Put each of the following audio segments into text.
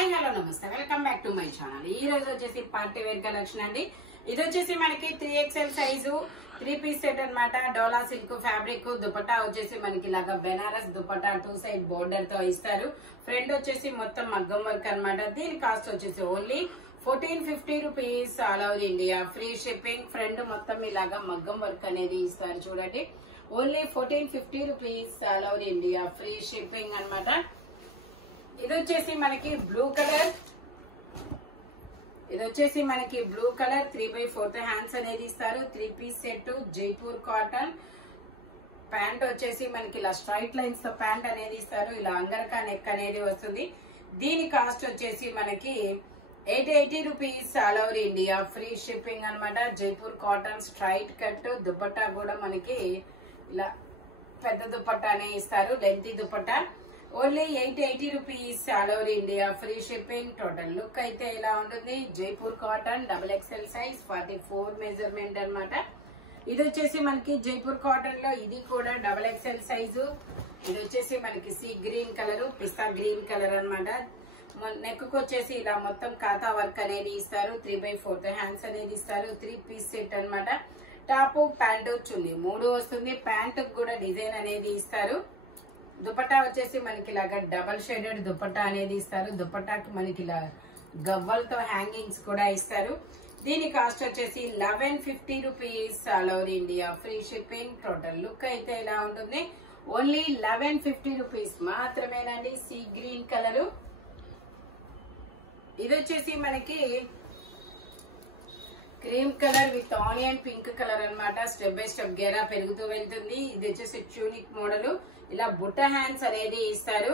Hi hello నమస్తే welcome back to my channel. ఈ రోజు వచ్చేసి పార్టీ వేర్ కలెక్షన్ అండి. ఇది వచ్చేసి మనకి 3XL సైజు 3 పీస్ సెట్ అన్నమాట. డోలా సిల్క్ ఫ్యాబ్రిక్ దుపట్టా వచ్చేసి మనకి ఇలాగా బెనారస్ దుపట్టా 2 సైడ్ బోర్డర్ తో ఇస్తారు. ఫ్రంట్ వచ్చేసి మొత్తం మగ్గం వర్క్ అన్నమాట. దీని కాస్ట్ వచ్చేసి only 1450 rupees. All over India free shipping. Front మొత్తం ఇలాగా మగ్గం వర్క్ అనేది ఇస్తారు చూడండి. Only 1450 rupees. All over India free shipping అన్నమాట. ఇది వచ్చేసి మనకి బ్లూ కలర్. ఇది వచ్చేసి మనకి బ్లూ కలర్ 3/4 హ్యాండ్స్ అనేది ఇస్తారు. 3 piece set Jaipur cotton. Pant వచ్చేసి మనకి ఇలా స్ట్రైట్ లైన్స్ తో ప్యాంట్ అనేది ఇస్తారు. ఇలా అంగరకా నెక్ అనేది వస్తుంది. దీని కాస్ట్ వచ్చేసి మనకి 880 rupees. All over India free shipping అన్నమాట. Jaipur cotton straight cut dupatta కూడా మనకి ఇలా పెద్ద దుపట్టానే ఇస్తారు. Lengthy dupatta only 880 rupees. All over India free shipping. Total look అయితే ఇలా ఉంటుంది. Jaipur cotton XXL size 44 measurement అన్నమాట. ఇది వచ్చేసి మనకి జైపూర్ కాటన్ లో ఇది కూడా XXL సైజు. ఇది వచ్చేసి మనకి సీ గ్రీన్ కలర్, పిస్తా గ్రీన్ కలర్ అన్నమాట. నెక్ కు వచ్చేసి ఇలా మొత్తం కాతా వర్క్ అనేది ఇస్తారు. 3/4 హ్యాండ్స్ అనేది ఇస్తారు. 3 పీస్ సెట్ అన్నమాట. టాప్ ప్యాంటు చున్నీ 3 వస్తుంది. ప్యాంట్ కూడా డిజైన్ అనేది ఇస్తారు. దుపట్టా వచ్చేసి మనకి ఇలాగా డబల్ షేడెడ్ దుపట్టా అనేది ఇస్తారు. దుపట్టాకి మనకి ఇలా గవ్వలతో హ్యాంగింగ్స్ కూడా ఇస్తారు. దీని కాస్ట్ వచ్చేసి 1150 rupees. All over India free shipping. Total look అయితే ఇలా ఉంటుంది. ఓన్లీ 1150 రూపీస్ మాత్రమేనండి. Sea green colour. ఇది వచ్చేసి మనకి cream colour with onion pink colour అన్నమాట. స్టెప్ బై స్టెప్ గేరా పెరుగుతూ వెళ్తుంది. ఇది వచ్చేసి ట్యూనిక్ మోడల్. ఇలా బుట్ట హ్యాండ్స్ అనేది ఇస్తారు.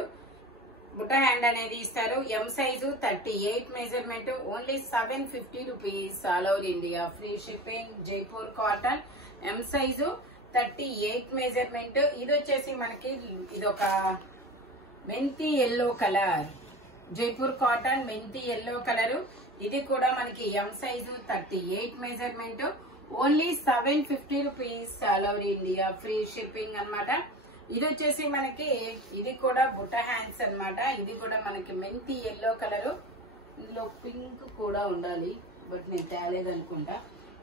బుట్ట హ్యాండ్ అనేది ఇస్తారు. ఎం size 38 measurement. Only 750 rupees. All over India free shipping. Jaipur cotton M size 38 measurement. ఇది వచ్చేసి మనకి ఇదొక మెంతి ఎల్లో కలర్. జైపూర్ కాటన్ మెంతి ఎల్లో కలర్. ఇది కూడా మనకి ఎం size 38 measurement. Only 750 rupees. All over India free shipping అన్నమాట. ఇది వచ్చేసి మనకి ఇది కూడా బుట్ట హ్యాండ్స్ అన్నమాట. ఇది కూడా మనకి మెంతి ఎల్లో కలర్. ఇందులో పింక్ కూడా ఉండాలి, బట్ నేను తేలేదు అనుకుంటా.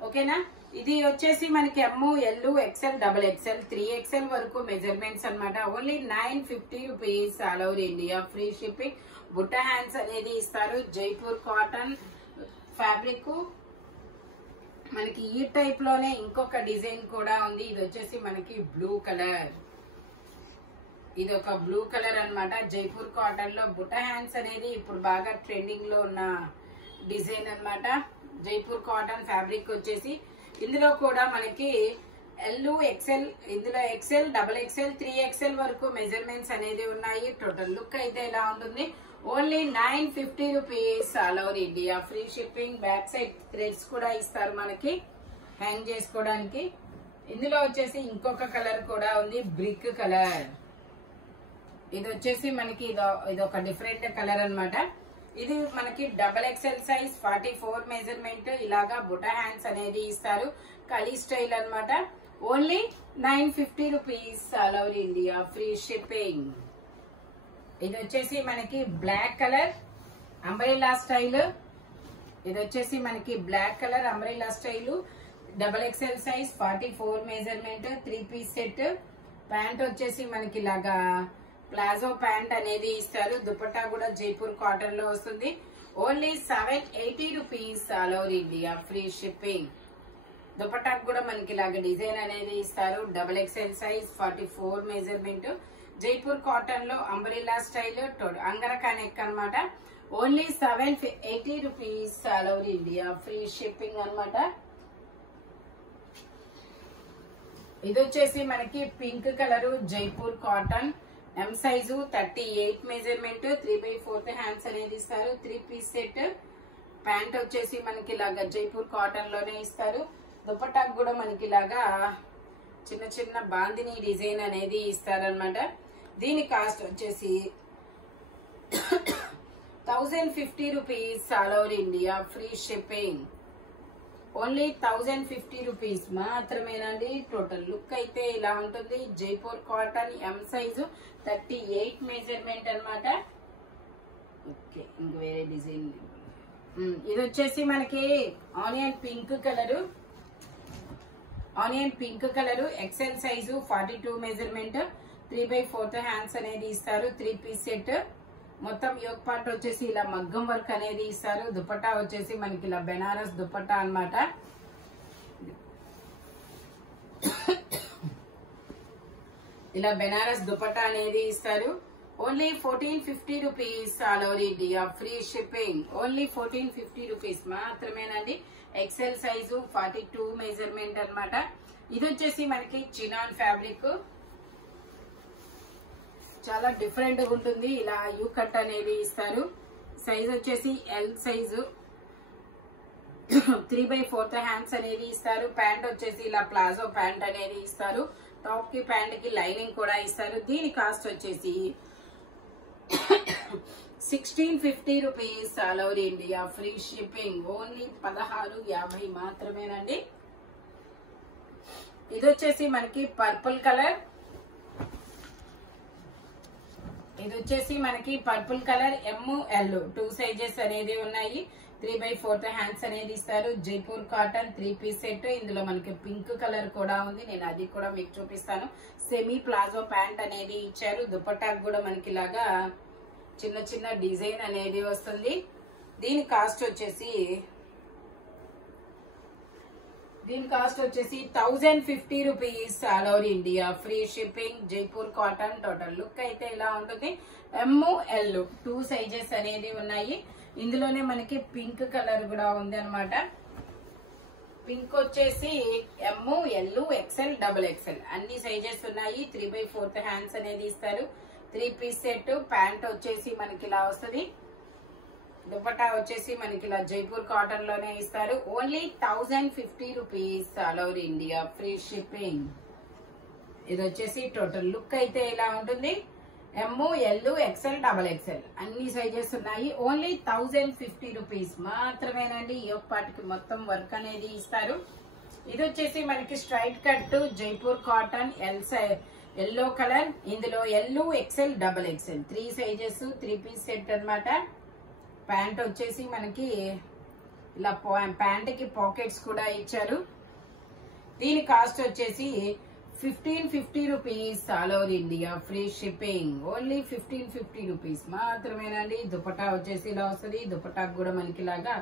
ఓకేనా. ఇది వచ్చేసి మనకి ఎమ్, ఎల్, XL, XXL 3XL వరకు మెజర్మెంట్స్ అన్నమాట. Only 950 rupees. All over India free shipping. బుట్ట హ్యాండ్స్ అనేది ఇస్తారు. Jaipur cotton fabric. మనకి ఈ టైప్ లోనే ఇంకొక డిజైన్ కూడా ఉంది. ఇది వచ్చేసి మనకి బ్లూ కలర్. ఇది ఒక బ్లూ కలర్ అన్నమాట. జైపూర్ కాటన్ లో బుట్ట హ్యాండ్స్ అనేది ఇప్పుడు బాగా ట్రెండింగ్ లో ఉన్న డిజైన్ అన్నమాట. జైపూర్ కాటన్ ఫ్యాబ్రిక్ వచ్చేసి ఇందులో కూడా మనకి ఎల్, XL, ఇందులో XL, XXL 3XL వరకు మెజర్మెంట్స్ అనేది ఉన్నాయి. టోటల్ లుక్ అయితే ఇలా ఉంటుంది. Only 950 rupees. All over India free shipping. Back side threads కూడా ఇస్తారు మనకి హ్యాంగ్ చేసుకోవడానికి. ఇందులో వచ్చేసి ఇంకొక కలర్ కూడా ఉంది, బ్రిక్ కలర్. ఇది వచ్చేసి మనకి ఇదొక డిఫరెంట్ కలర్ అన్నమాట. ఇది మనకి XXL సైజ్ 44 మెజర్మెంట్. ఇలాగా బుట్ట హ్యాండ్స్ అనేది ఇస్తారు. కలీ స్టైల్ అన్నమాట. Only 950 rupees. All over India free shipping. ఇది వచ్చేసి మనకి బ్లాక్ కలర్ అంబ్రెల్లా స్టైల్. ఇది వచ్చేసి మనకి black colour umbrella style. XXL size 44 measurement. 3 piece set. Pant వచ్చేసి మనకి ఇలాగా ప్లాజో ప్యాంట్ అనేది ఇస్తారు. దుపట్టా కూడా జైపూర్ కాటన్ లో వస్తుంది. Only 780 rupees. All over India free shipping. దుపట్టాకు కూడా మనకి ఇలాగ డిజైన్ అనేది ఇస్తారు. XXL size 44 measurement. Jaipur cotton లో అంబ్రెల్లా స్టైల్ అంగరకా నెక్ అన్నమాట. Only 780 rupees. All over India free shipping అన్నమాట. ఇది వచ్చేసి మనకి pink colour Jaipur cotton M size 38 measurement. 3/4 hands అనేది ఇస్తారు. 3 పీస్ సెట్. ప్యాంట్ వచ్చేసి మనకి ఇలాగా జైపూర్ కాటన్ లోనే ఇస్తారు. దుపట్టాకు కూడా మనకి ఇలాగా చిన్న చిన్న బాందిని డిజైన్ అనేది ఇస్తారనమాట. దీని కాస్ట్ వచ్చేసి 1050 rupees. All over India free shipping. Only 1050 rupees మాత్రమేనండి. టోటల్ లుక్ అయితే ఇలా ఉంటుంది. Jaipur cotton M size 38 measurement అన్నమాట. ఓకే, ఇంక వేరే డిజైన్. ఇది వచ్చేసి మనకి onion pink colour XL size 42 measurement 3/4 hands అనేది ఇస్తారు. 3 పీస్ సెట్. మొత్తం యోక్ పార్ట్ వచ్చేసి ఇలా మగ్గం వర్క్ అనేది ఇస్తారు. దుపట్టా వచ్చేసి మనకి ఇలా బెనారస్ దుపట్టా అన్నమాట. ఇలా బెనారస్ దుపట్టా అనేది ఇస్తారు. Only 1450 rupees all over India, free shipping. Only 1450 rupees మాత్రమేనండి. ఎక్సెల్ సైజు 42 మెజర్మెంట్ అన్నమాట. ఇది వచ్చేసి మనకి చినాన్ ఫ్యాబ్రిక్, చాలా డిఫరెంట్ గా ఉంటుంది. ఇలా యూ కట్ అనేది ఇస్తారు. సైజ్ వచ్చేసి ఎల్ సైజు 3/4 హ్యాండ్స్ అనేది ఇస్తారు. ప్యాంట్ వచ్చేసి ఇలా ప్లాజో ప్యాంట్ అనేది ఇస్తారు. టాప్ కి ప్యాంట్ కి లైనింగ్ కూడా ఇస్తారు. దీని కాస్ట్ వచ్చేసి 1650 rupees all over India, free shipping. Only 1650 మాత్రమేనండి. ఇది వచ్చేసి మనకి పర్పుల్ కలర్. ML 2 సైజెస్ అనేది ఉన్నాయి. 3/4 హ్యాండ్స్ అనేది ఇస్తారు. Jaipur cotton 3 piece set. ఇందులో మనకి పింక్ కలర్ కూడా ఉంది, నేను అది కూడా మీకు చూపిస్తాను. సెమీ ప్లాజో ప్యాంట్ అనేది ఇచ్చారు. దుపట్టాకు కూడా మనకి ఇలాగా చిన్న చిన్న డిజైన్ అనేది వస్తుంది. దీని కాస్ట్ వచ్చేసి 1050 rupees all over India, free shipping. Jaipur cotton. Total look అయితే ఇలా ఉంటుంది. ML 2 సైజెస్ అనేది ఉన్నాయి. ఇందులోనే మనకి పింక్ కలర్ కూడా ఉంది అనమాట. పింక్ వచ్చేసి ML XL XXL అన్ని సైజెస్ ఉన్నాయి. 3/4 హ్యాండ్స్ అనేది ఇస్తారు. 3 పీస్ సెట్. ప్యాంట్ వచ్చేసి మనకి ఇలా వస్తుంది. దుపట్టా వచ్చేసి మనకి ఇలా జైపూర్ కాటన్ లోనే ఇస్తారు. Only 1050 rupees all over India, free shipping. ఇది వచ్చేసి టోటల్ లుక్ అయితే ఇలా ఉంటుంది. ML XL XXL అన్ని సైజెస్ ఉన్నాయి. ఓన్లీ 1050 రూపీస్ మాత్రమేనండి. ఈ పాటికి మొత్తం వర్క్ అనేది ఇస్తారు. ఇది వచ్చేసి మనకి straight cut Jaipur cotton yellow colour. ఇందులో L XL XXL 3 sizes 3 piece set అన్నమాట. ప్యాంట్ వచ్చేసి మనకి ఇలా ప్యాంట్ కి పాకెట్స్ కూడా ఇచ్చారు. దీని కాస్ట్ వచ్చేసి 1550 rupees all over India, free shipping. Only 1550 rupees మాత్రమేనండి. దుపట్టా వచ్చేసి ఇలా వస్తుంది. దుపట్టాకు కూడా మనకి ఇలాగా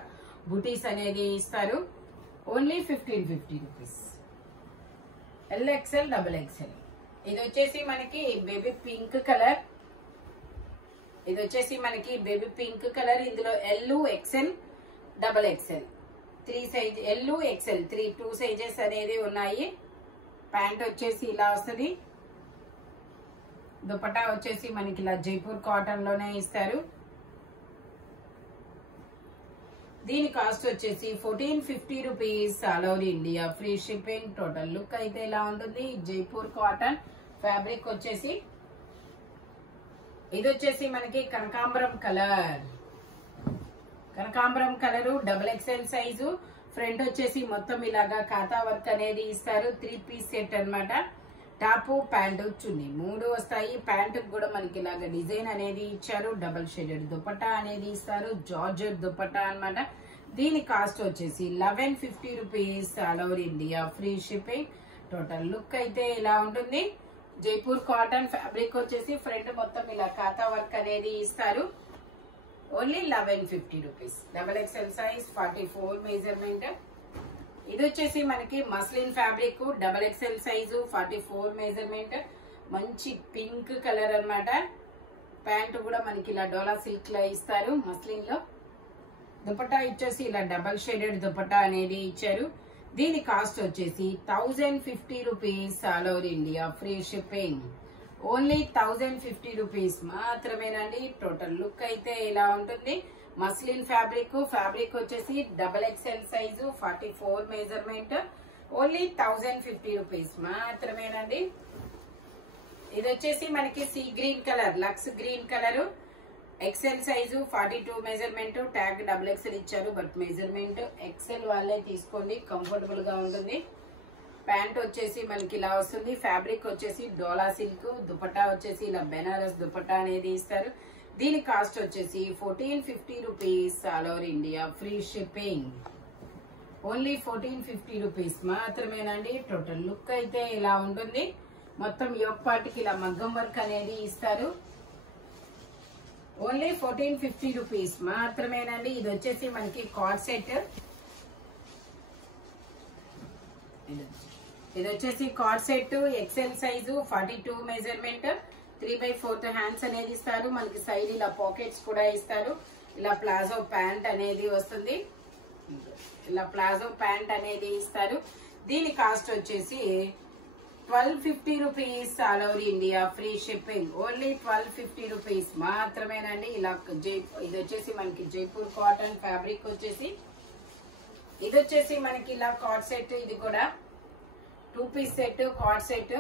బుటీస్ అనేది ఇస్తారు. Only 1550 rupees. L XL XXL. ఇది వచ్చేసి మనకి బేబీ పింక్ కలర్. ఇందులో L XL XXL 3 size. L XL 2 sizes అనేది ఉన్నాయి. ప్యాంట్ వచ్చేసి ఇలా వస్తుంది. దుపట్టా వచ్చేసి మనకి ఇలా జైపూర్ కాటన్ లోనే ఇస్తారు. దీని కాస్ట్ వచ్చేసి 1450 rupees all over India, free shipping. Total look అయితే ఇలా ఉంటుంది. జైపూర్ కాటన్ ఫ్యాబ్రిక్ వచ్చేసి ఇది వచ్చేసి మనకి కనకాంబరం కలరు XXL సైజు. ఫ్రంట్ వచ్చేసి మొత్తం ఇలాగా ఖాతా వర్క్ అనేది ఇస్తారు. 3 పీస్ సెట్ అన్నమాట. టాప్ ప్యాంటు చున్నీ 3 వస్తాయి. ప్యాంట్ కూడా మనకి ఇలాగా డిజైన్ అనేది ఇచ్చారు. డబల్ షేడెడ్ దుపట్టా అనేది ఇస్తారు. జార్జెట్ దుపట్టా అన్నమాట. దీని కాస్ట్ వచ్చేసి 1150 rupees all over India, free shipping. Total look అయితే ఇలా ఉంటుంది. జైపూర్ కాటన్ ఫ్యాబ్రిక్ వచ్చేసి ఫ్రంట్ మొత్తం ఇలా ఖాతా వర్క్ అనేది ఇస్తారు. Only 1150 rupees. XXL size 44 measurement. ఇది వచ్చేసి మనకి muslin fabric XXL size 44 measurement. మంచి పింక్ కలర్ అన్నమాట. ప్యాంట్ కూడా మనకి ఇలా డోలా సిల్క్ లో ఇస్తారు మస్లిన్ లో. దుపట్టా వచ్చేసి ఇలా డబల్ షేడెడ్ దుపట్టా అనేది ఇచ్చారు. దీని కాస్ట్ వచ్చేసి 1050 rupees all over India, free shipping. Only 1050 rupees మాత్రమేనండి. టోటల్ లుక్ అయితే ఇలా ఉంటుంది. మస్లిన్ ఫ్యాబ్రిక్ వచ్చేసి XXL size 44 measurement. Only 1050 rupees మాత్రమేనండి. ఇది వచ్చేసి మనకి sea green colour, lux green colour. XL size 42 measurement. Tag XXL ఇచ్చారు, బట్ మెజర్మెంట్ XL వాళ్ళే తీసుకోండి, కంఫర్టబుల్ గా ఉంటుంది. ప్యాంట్ వచ్చేసి మనకి ఇలా వస్తుంది. ఫ్యాబ్రిక్ వచ్చేసి డోలా సిల్క్. దుపట్టా వచ్చేసి ఇలా బెనారస్ దుపట్టా అనేది ఇస్తారు. దీని కాస్ట్ వచ్చేసి 1450 rupees all over India, free shipping. Only 1450 rupees మాత్రమేనండి. టోటల్ లుక్ అయితే ఇలా ఉంటుంది. మొత్తం యోక్ పార్ట్కి ఇలా మగ్గం వర్క్ అనేది ఇస్తారు. ఓన్లీ 1450 రూపీస్ మాత్రమేనండి. ఇది వచ్చేసి మనకి కార్డ్ సెట్. ఇది వచ్చేసి card set XL size 42 measurement, 3/4 hands అనేది ఇస్తారు. మనకి సైడ్ ఇలా పాకెట్స్ కూడా ఇస్తారు. ఇలా ప్లాజో ప్యాంట్ అనేది వస్తుంది. ఇలా ప్లాజో ప్యాంట్ అనేది ఇస్తారు. దీని కాస్ట్ వచ్చేసి 1250 rupees all over India, free shipping. Only 1250 rupees మాత్రమేనండి. ఇలా ఇది వచ్చేసి మనకి జైపూర్ కాటన్ ఫ్యాబ్రిక్ వచ్చేసి, ఇది వచ్చేసి మనకి ఇలా కార్డ్ సెట్. ఇది కూడా 2 పీస్ సెట్ కార్డ్ సెట్.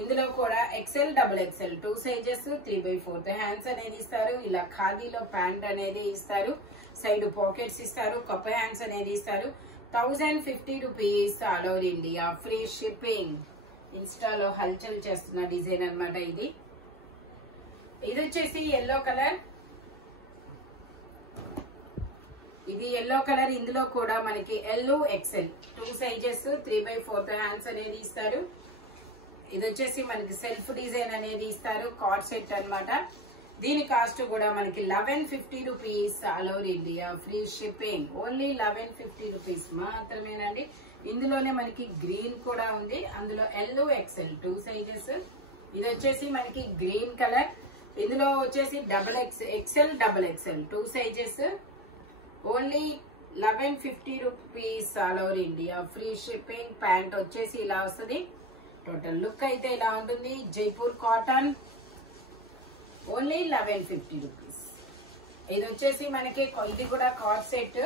ఇందులో కూడా XL, double XL 2 sizes, 3/4 hands అనేది ఇస్తారు. ఇలా ఖాదీలో ప్యాంట్ అనేది ఇస్తారు. సైడ్ పాకెట్స్ ఇస్తారు. కప్ హ్యాండ్స్ అనేది ఇస్తారు. 1050 rupees all over India, free shipping. ఇన్స్టాలో హల్చల్ చేస్తున్న డిజైన్ అన్నమాట ఇది. ఇది వచ్చేసి ఎల్లో కలర్. ఇది ఎల్లో కలర్. ఇందులో కూడా మనకి ఎల్, ఎక్సెల్ 2 సైజెస్, 3/4 హ్యాండ్స్ అనేది ఇస్తారు. ఇది వచ్చేసి మనకి సెల్ఫ్ డిజైన్ అనేది ఇస్తారు. కార్డ్ సెట్ అన్నమాట. దీని కాస్ట్ కూడా మనకి 1150 rupees all over India, free shipping. Only 1150 rupees మాత్రమేనండి. ఇందులోనే మనకి గ్రీన్ కూడా ఉంది. అందులో ఎల్, ఎక్సెల్ 2 సైజెస్. ఇది వచ్చేసి మనకి గ్రీన్ కలర్. ఇందులో వచ్చేసి XL, double XL 2 sizes. Only 1150 rupees all over India, free shipping. Pant వచ్చేసి ఇలా వస్తుంది. టోటల్ లుక్ అయితే ఇలా ఉంటుంది. జైపూర్ కాటన్. Only 1150 rupees. ఇది వచ్చేసి మనకి ఇది కూడా కార్డ్ సెట్.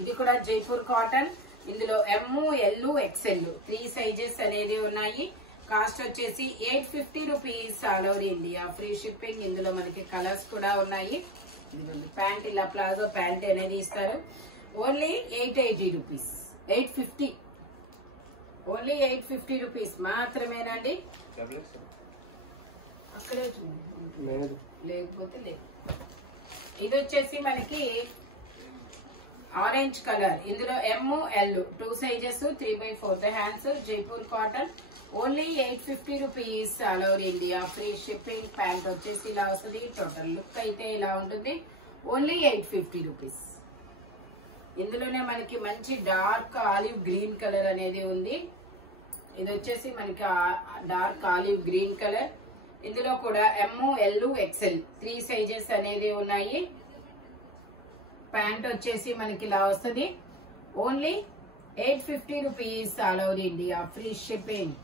ఇది కూడా జైపూర్ కాటన్. ఇందులో ఎమ్, ఎల్, ఎక్సెల్ 3 సైజెస్ అనేది ఉన్నాయి. కాస్ట్ వచ్చేసి 850 rupees all over India, free shipping. ఇందులో మనకి కలర్స్ కూడా ఉన్నాయి. ప్యాంట్ ఇలా ప్లాజో ప్యాంట్ అనేది ఇస్తారు. Only 880 rupees, 850. ఓన్లీ 850 రూపీస్ మాత్రమేనండి. అక్కడే లేకపోతే లేదు. ఇది వచ్చేసి మనకి ఆరెంజ్ కలర్. ఇందులో M, L 2 sizes, 3/4 hands, Jaipur cotton. Only 850 rupees all over India, free shipping. Pant వచ్చేసి ఇలా వస్తుంది. టోటల్ లుక్ అయితే ఇలా ఉంటుంది. Only 850 rupees. ఇందులోనే మనకి మంచి డార్క్ ఆలివ్ గ్రీన్ కలర్ అనేది ఉంది. ఇది వచ్చేసి మనకి డార్క్ ఆలివ్ గ్రీన్ కలర్. ఇందులో కూడా ఎమ్, ఎల్, ఎక్సెల్ 3 సైజెస్ అనేది ఉన్నాయి. ప్యాంట్ వచ్చేసి మనకి ఇలా వస్తుంది. Only 850 rupees all over India, free shipping.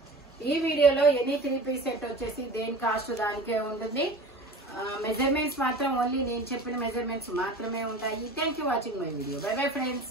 ఈ వీడియోలో ఎనీ 3 పీస్ సెట్ వచ్చేసి దేని కాస్ట్ దానికే ఉంటుంది. మెజర్మెంట్స్ మాత్రం ఓన్లీ నేను చెప్పిన మెజర్మెంట్స్ మాత్రమే ఉంటాయి. Thank you watching my video. By bye friends.